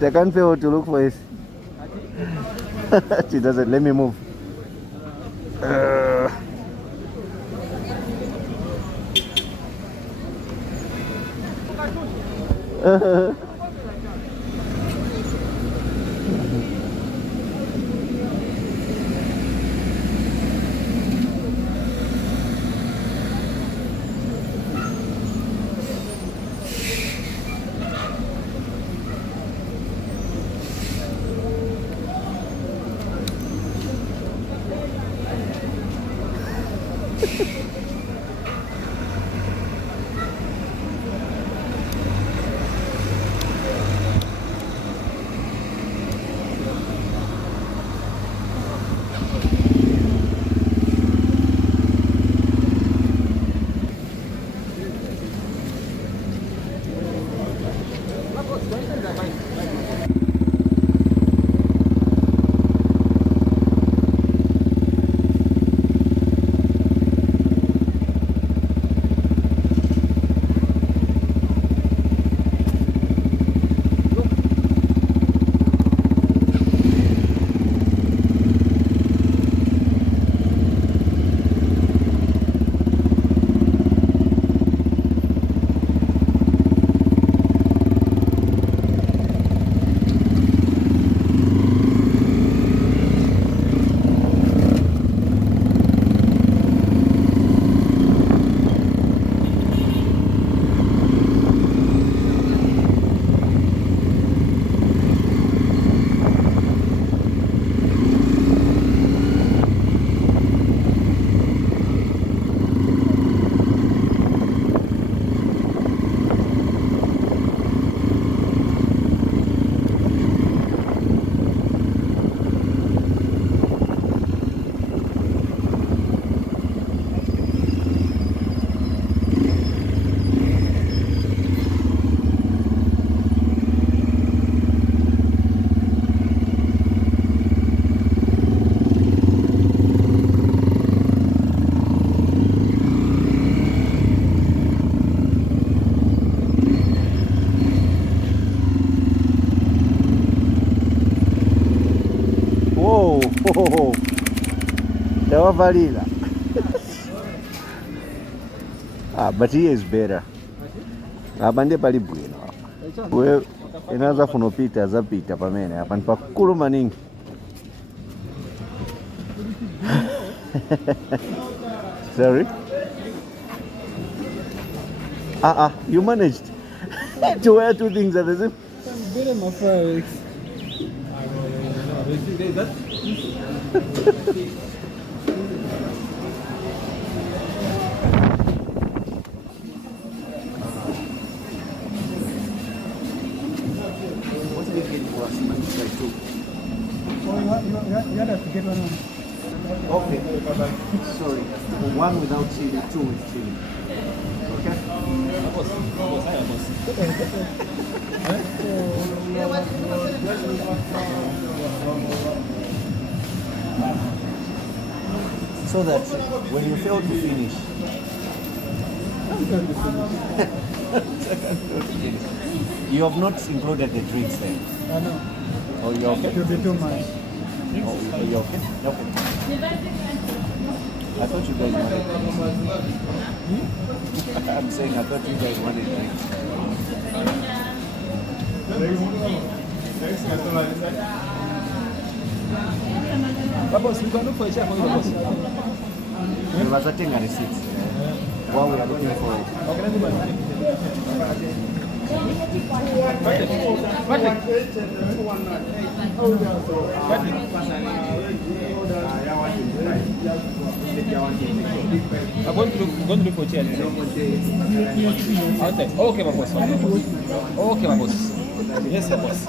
They can't fail to look for it. She doesn't let me move. Whoa, Vanilla. But here is better. Abande pali bwino. We inaanza funopita zapita pamene hapa ni pakulu maningi. Sorry. You managed to wear two things at the same. I'm better my fireworks. You have to get one. Okay. Sorry. One without chili, two with chili. Okay? So that when you fail to finish, you have not included the drinks there. I know. Oh, you okay? It will be too much. Oh, are you okay? Okay. I thought you guys wanted drinks. I'm saying I thought you guys wanted drinks. Boss, we can look for a chair for you, boss. We were getting a receipt while we are looking for it. Okay, let me I'm going to look for a chair. Okay, my boss. Okay, my boss. Yes, my boss.